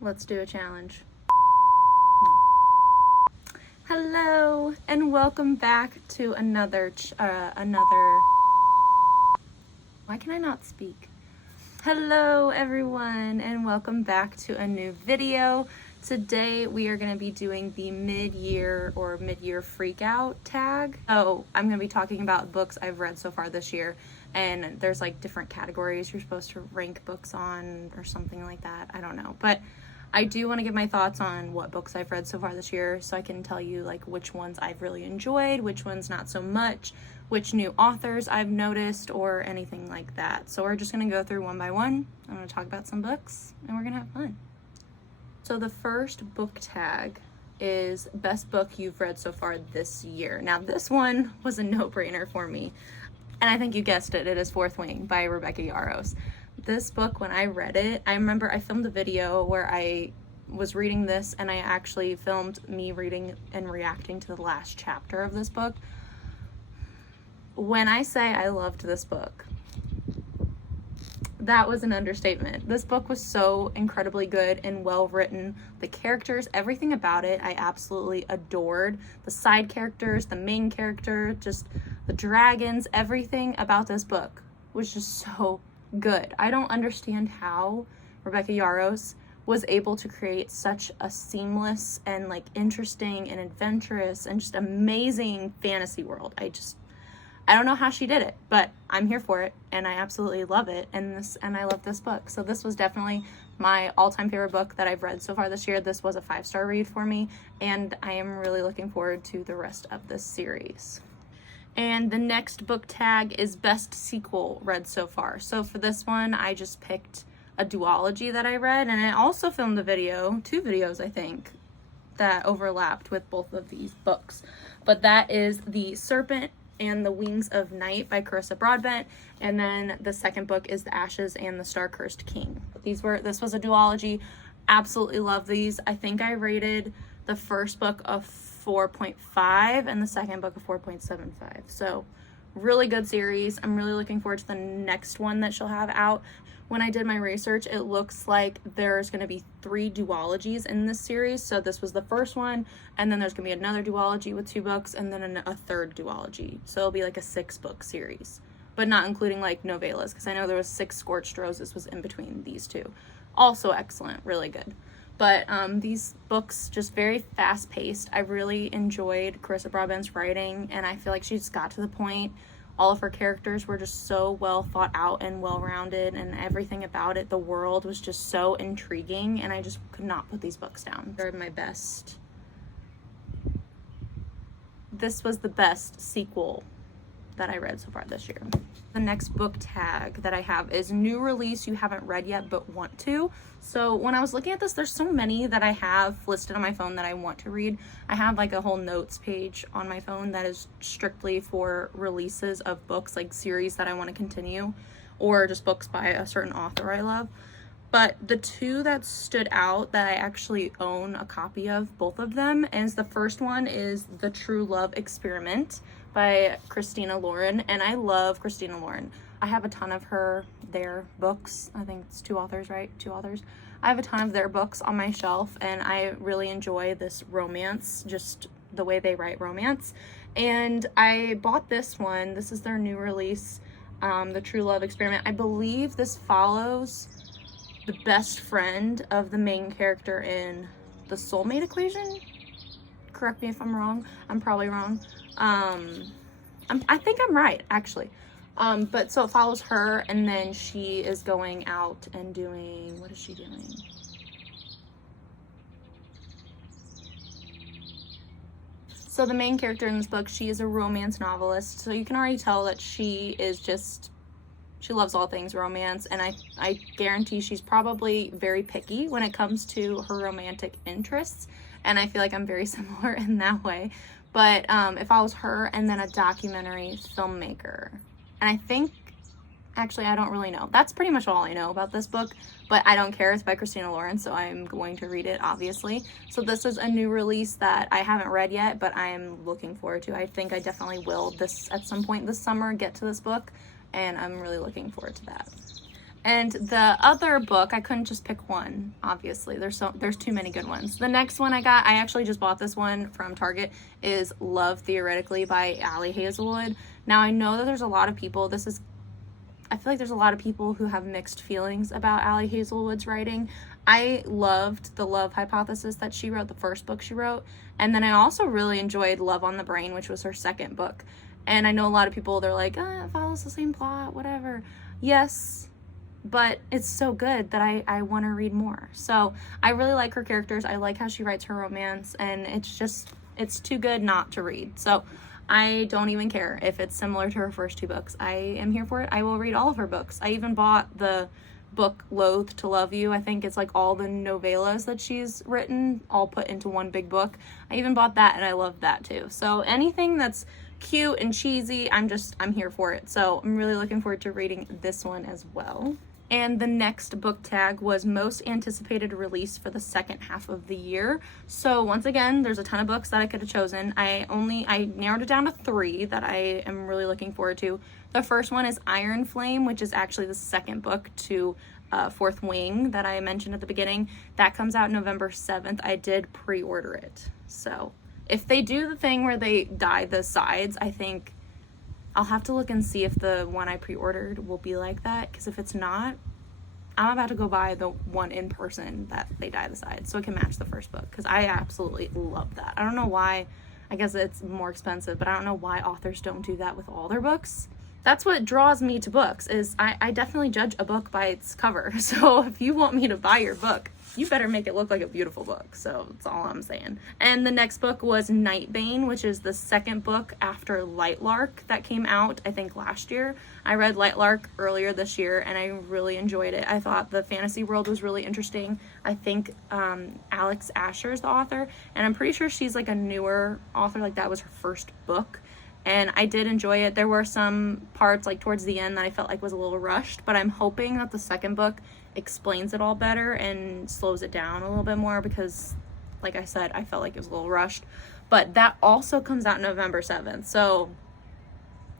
Let's do a challenge. Hello, and welcome back to another. Why can I not speak? Hello, everyone, and welcome back to a new video. Today we are going to be doing the mid-year freak out tag. So I'm going to be talking about books I've read so far this year, and there's like different categories you're supposed to rank books on or something like that. I don't know, but I do want to give my thoughts on what books I've read so far this year, so I can tell you like which ones I've really enjoyed, which ones not so much, which new authors I've noticed, or anything like that. So we're just going to go through one by one. I'm going to talk about some books, and we're going to have fun. So the first book tag is best book you've read so far this year. Now this one was a no-brainer for me, and I think you guessed it. It is Fourth Wing by Rebecca Yarros. This book, when I read it, I remember I filmed a video where I was reading this, and I actually filmed me reading and reacting to the last chapter of this book. When I say I loved this book, that was an understatement. This book was so incredibly good and well written. The characters, everything about it, I absolutely adored. The side characters, the main character, just the dragons, everything about this book was just so good. I don't understand how Rebecca Yarros was able to create such a seamless and like interesting and adventurous and just amazing fantasy world. I don't know how she did it, but I'm here for it, and I absolutely love it, and I love this book. So this was definitely my all-time favorite book that I've read so far this year. This was a 5-star read for me, and I am really looking forward to the rest of this series. And the next book tag is best sequel read so far. So for this one, I just picked a duology that I read, and I also filmed a video, 2 videos I think, that overlapped with both of these books. But that is The Serpent and the Wings of Night by Carissa Broadbent, and then the second book is The Ashes and the Star-Cursed King. This was a duology. Absolutely love these. I think I rated the first book a 4.5 and the second book a 4.75. So really good series. I'm really looking forward to the next one that she'll have out. When I did my research, it looks like there's going to be 3 duologies in this series. So this was the first one, and then there's going to be another duology with 2 books, and then a third duology. So it'll be like a 6-book series, but not including like novellas, because I know there was 6 Scorched Roses was in between these 2. Also excellent, really good. But these books, just very fast-paced. I really enjoyed Carissa Broadbent's writing, and I feel like she just got to the point. All of her characters were just so well thought out and well-rounded, and everything about it, the world was just so intriguing, and I just could not put these books down. They're my best. This was the best sequel that I read so far this year. The next book tag that I have is new release you haven't read yet but want to. So when I was looking at this, there's so many that I have listed on my phone that I want to read. I have like a whole notes page on my phone that is strictly for releases of books, like series that I want to continue, or just books by a certain author I love. But the 2 that stood out that I actually own a copy of, both of them, is the first one is The True Love Experiment by Christina Lauren, and I love Christina Lauren. I have a ton of their books. I think it's 2 authors, right? 2 authors. I have a ton of their books on my shelf, and I really enjoy this romance, just the way they write romance. And I bought this one. This is their new release, The True Love Experiment. I believe this follows the best friend of the main character in The Soulmate Equation. Correct me if I'm wrong. I'm probably wrong. I think I'm right, actually. But so it follows her, and then she is going out and doing, what is she doing? So the main character in this book, she is a romance novelist. So you can already tell that she loves all things romance, and I guarantee she's probably very picky when it comes to her romantic interests, and I feel like I'm very similar in that way. But it follows her and then a documentary filmmaker. And I think, actually, I don't really know. That's pretty much all I know about this book, but I don't care. It's by Christina Lauren, so I'm going to read it, obviously. So this is a new release that I haven't read yet, but I am looking forward to. I think I definitely will at some point this summer get to this book, and I'm really looking forward to that. And the other book, I couldn't just pick one, obviously. There's too many good ones. The next one I actually just bought this one from Target, is Love Theoretically by Ali Hazelwood. Now, I know that there's a lot of people, I feel like there's a lot of people who have mixed feelings about Ali Hazelwood's writing. I loved The Love Hypothesis that she wrote, the first book she wrote. And then I also really enjoyed Love on the Brain, which was her second book. And I know a lot of people, they're like, it follows the same plot, whatever. Yes, but it's so good that I want to read more. So I really like her characters. I like how she writes her romance, and it's too good not to read. So I don't even care if it's similar to her first two books. I am here for it. I will read all of her books. I even bought the book Loathe to Love You. I think it's like all the novellas that she's written all put into one big book. I even bought that, and I love that too. So anything that's cute and cheesy, I'm here for it. So I'm really looking forward to reading this one as well. And the next book tag was most anticipated release for the second half of the year. So once again, there's a ton of books that I could have chosen. I narrowed it down to 3 that I am really looking forward to. The first one is Iron Flame, which is actually the second book to Fourth Wing that I mentioned at the beginning. That comes out November 7th. I did pre-order it. So if they do the thing where they dye the sides, I think I'll have to look and see if the one I pre-ordered will be like that, because if it's not, I'm about to go buy the one in person that they dye the sides so it can match the first book, because I absolutely love that. I don't know why. I guess it's more expensive, but I don't know why authors don't do that with all their books. That's what draws me to books, is I definitely judge a book by its cover. So if you want me to buy your book, you better make it look like a beautiful book. So that's all I'm saying. And the next book was Nightbane, which is the second book after Lightlark that came out, I think, last year. I read Lightlark earlier this year, and I really enjoyed it. I thought the fantasy world was really interesting. I think Alex Asher is the author, and I'm pretty sure she's like a newer author. Like, that was her first book. And I did enjoy it. There were some parts like towards the end that I felt like was a little rushed, but I'm hoping that the second book explains it all better and slows it down a little bit more, because like I said, I felt like it was a little rushed. But that also comes out November 7th. So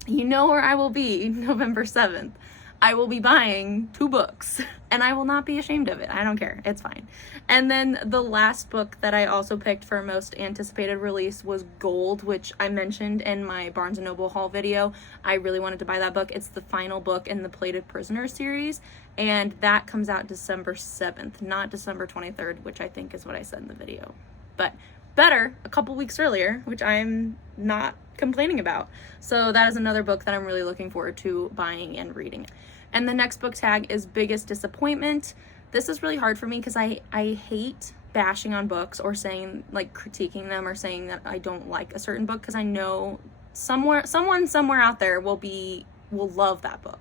you know where I will be November 7th. I will be buying 2 books, and I will not be ashamed of it. I don't care. It's fine. And then the last book that I also picked for most anticipated release was Gold, which I mentioned in my Barnes & Noble haul video. I really wanted to buy that book. It's the final book in the Plated Prisoner series, and that comes out December 7th, not December 23rd, which I think is what I said in the video. But better, a couple weeks earlier, which I'm not complaining about. So that is another book that I'm really looking forward to buying and reading. And the next book tag is Biggest Disappointment. This is really hard for me because I hate bashing on books or saying, like, critiquing them or saying that I don't like a certain book, because I know someone somewhere out there will love that book.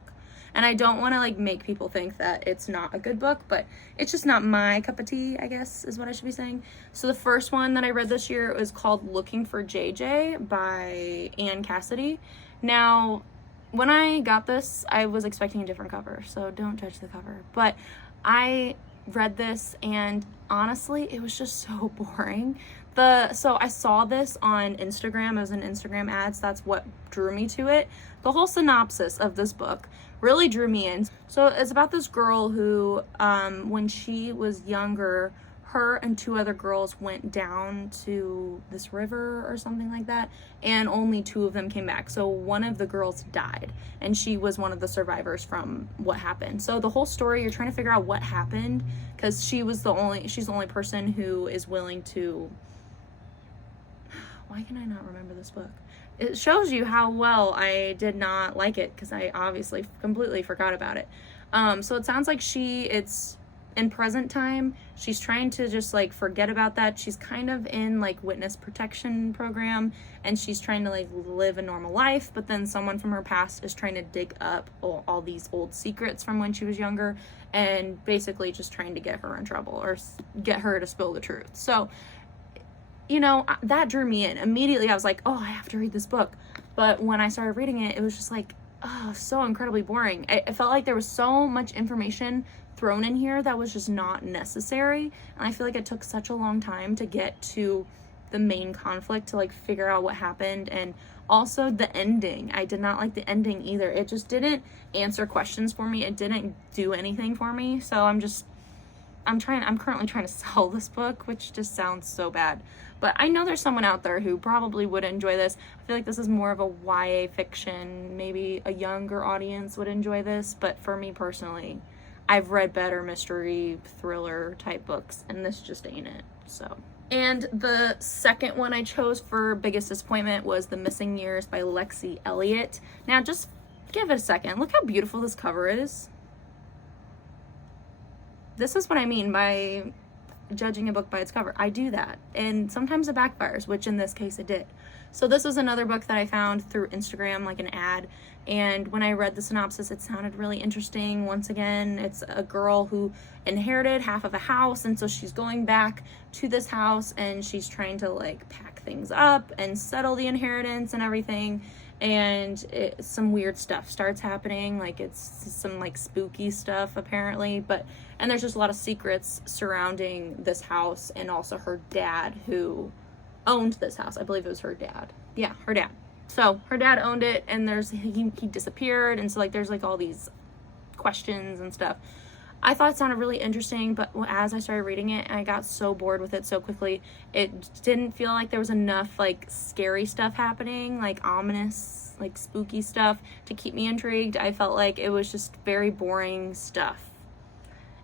And I don't want to, like, make people think that it's not a good book, but it's just not my cup of tea, I guess, is what I should be saying. So the first one that I read this year was called Looking for JJ by Anne Cassidy. Now, when I got this, I was expecting a different cover, so don't judge the cover. But I read this, and honestly, it was just so boring. So I saw this on Instagram. It was an Instagram ad, so that's what drew me to it. The whole synopsis of this book really drew me in. So it's about this girl who, when she was younger, her and 2 other girls went down to this river or something like that, and only 2 of them came back. So one of the girls died, and she was one of the survivors from what happened. So the whole story, you're trying to figure out what happened, because she's the only person who is willing to... Why can I not remember this book? It shows you how well I did not like it, because I obviously completely forgot about it. So it sounds like it's in present time. She's trying to just, like, forget about that. She's kind of in, like, witness protection program, and she's trying to, like, live a normal life, but then someone from her past is trying to dig up all these old secrets from when she was younger, and basically just trying to get her in trouble or get her to spill the truth. So, you know, that drew me in. Immediately I was like, oh, I have to read this book. But when I started reading it, it was just like, oh, so incredibly boring. I felt like there was so much information thrown in here that was just not necessary. And I feel like it took such a long time to get to the main conflict to like figure out what happened. And also the ending, I did not like the ending either. It just didn't answer questions for me. It didn't do anything for me. So I'm currently trying to sell this book, which just sounds so bad. But I know there's someone out there who probably would enjoy this. I feel like this is more of a YA fiction. Maybe a younger audience would enjoy this. But for me personally, I've read better mystery thriller type books, and this just ain't it. So. And the second one I chose for biggest disappointment was The Missing Years by Lexi Elliott. Now just give it a second. Look how beautiful this cover is. This is what I mean by judging a book by its cover. I do that, and sometimes it backfires, which in this case it did. So this was another book that I found through Instagram, like an ad, and when I read the synopsis, it sounded really interesting. Once again, it's a girl who inherited half of a house, and so she's going back to this house, and she's trying to like pack things up and settle the inheritance and everything. And some weird stuff starts happening, like it's some like spooky stuff apparently, and there's just a lot of secrets surrounding this house, and also her dad who owned this house. I believe it was her dad. Yeah, her dad. So her dad owned it, and he disappeared, and so like there's like all these questions and stuff. I thought it sounded really interesting, but as I started reading it, I got so bored with it so quickly. It didn't feel like there was enough like scary stuff happening, like ominous, like spooky stuff to keep me intrigued. I felt like it was just very boring stuff.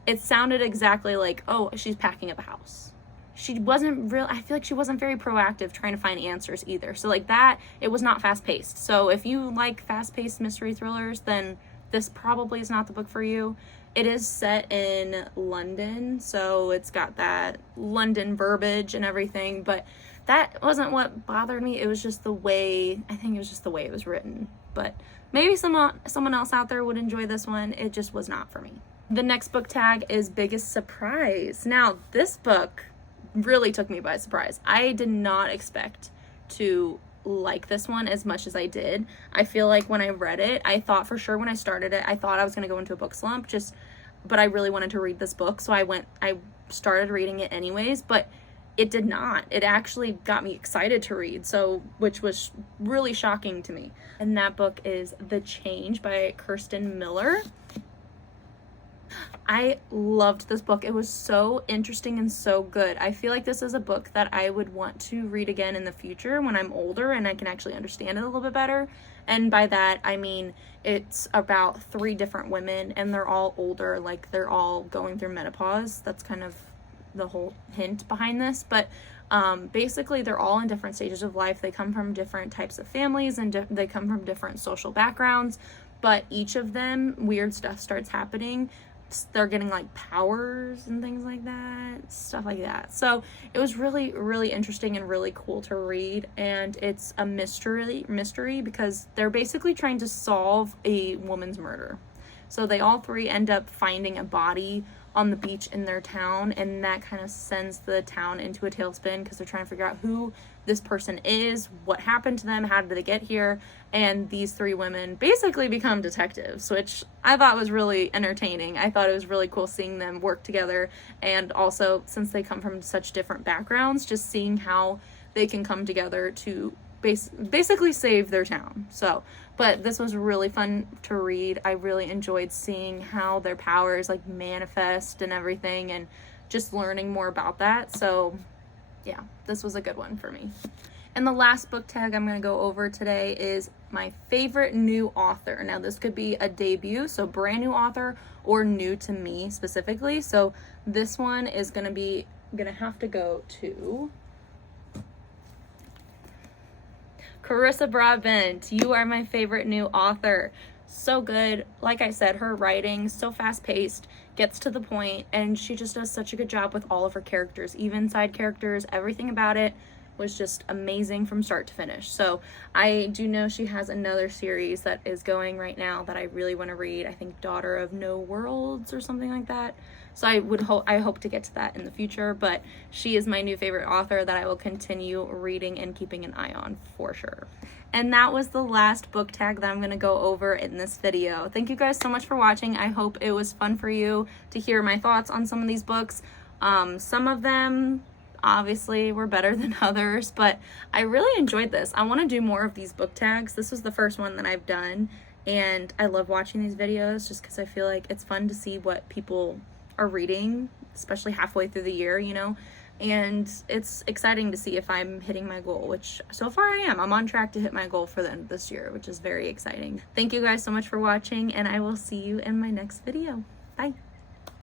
It sounded exactly like, oh, she's packing up a house. She wasn't I feel like she wasn't very proactive trying to find answers either. So like that, it was not fast paced. So if you like fast paced mystery thrillers, then this probably is not the book for you. It is set in London, so it's got that London verbiage and everything, but that wasn't what bothered me. It was just the way, I think it was just the way it was written. But maybe someone else out there would enjoy this one. It just was not for me. The next book tag is Biggest Surprise. Now, this book really took me by surprise. I did not expect to like this one as much as I did. I feel like when I read it, I thought for sure when I started it, I thought I was going to go into a book slump, but I really wanted to read this book, so I started reading it anyways, but it did not. It actually got me excited to read, which was really shocking to me. And that book is The Change by Kirsten Miller. I loved this book. It was so interesting and so good. I feel like this is a book that I would want to read again in the future when I'm older and I can actually understand it a little bit better. And by that, I mean it's about 3 different women, and they're all older, like they're all going through menopause. That's kind of the whole hint behind this. But basically, they're all in different stages of life. They come from different types of families, and they come from different social backgrounds. But each of them, weird stuff starts happening. They're getting like powers and things like that, stuff like that. So it was really, really interesting and really cool to read. And it's a mystery because they're basically trying to solve a woman's murder. So they all 3 end up finding a body on the beach in their town, and that kind of sends the town into a tailspin because they're trying to figure out who this person is, what happened to them, how did they get here, and these 3 women basically become detectives, which I thought was really entertaining. I thought it was really cool seeing them work together, and also since they come from such different backgrounds, just seeing how they can come together to basically save their town. But this was really fun to read. I really enjoyed seeing how their powers like manifest and everything, and just learning more about that. So yeah, this was a good one for me. And the last book tag I'm going to go over today is my favorite new author. Now this could be a debut, so brand new author, or new to me specifically. So this one is going to have to go to Carissa Broadbent. You are my favorite new author. So good. Like I said, her writing, so fast-paced, gets to the point, and she just does such a good job with all of her characters, even side characters. Everything about it was just amazing from start to finish. So I do know she has another series that is going right now that I really want to read. I think Daughter of No Worlds or something like that. So I hope to get to that in the future, but she is my new favorite author that I will continue reading and keeping an eye on for sure. And that was the last book tag that I'm going to go over in this video. Thank you guys so much for watching. I hope it was fun for you to hear my thoughts on some of these books. Some of them obviously were better than others, but I really enjoyed this. I want to do more of these book tags. This was the first one that I've done, and I love watching these videos just because I feel like it's fun to see what people are reading, especially halfway through the year, you know, and it's exciting to see if I'm hitting my goal, which so far I am. I'm on track to hit my goal for the end of this year, which is very exciting. Thank you guys so much for watching, and I will see you in my next video. Bye.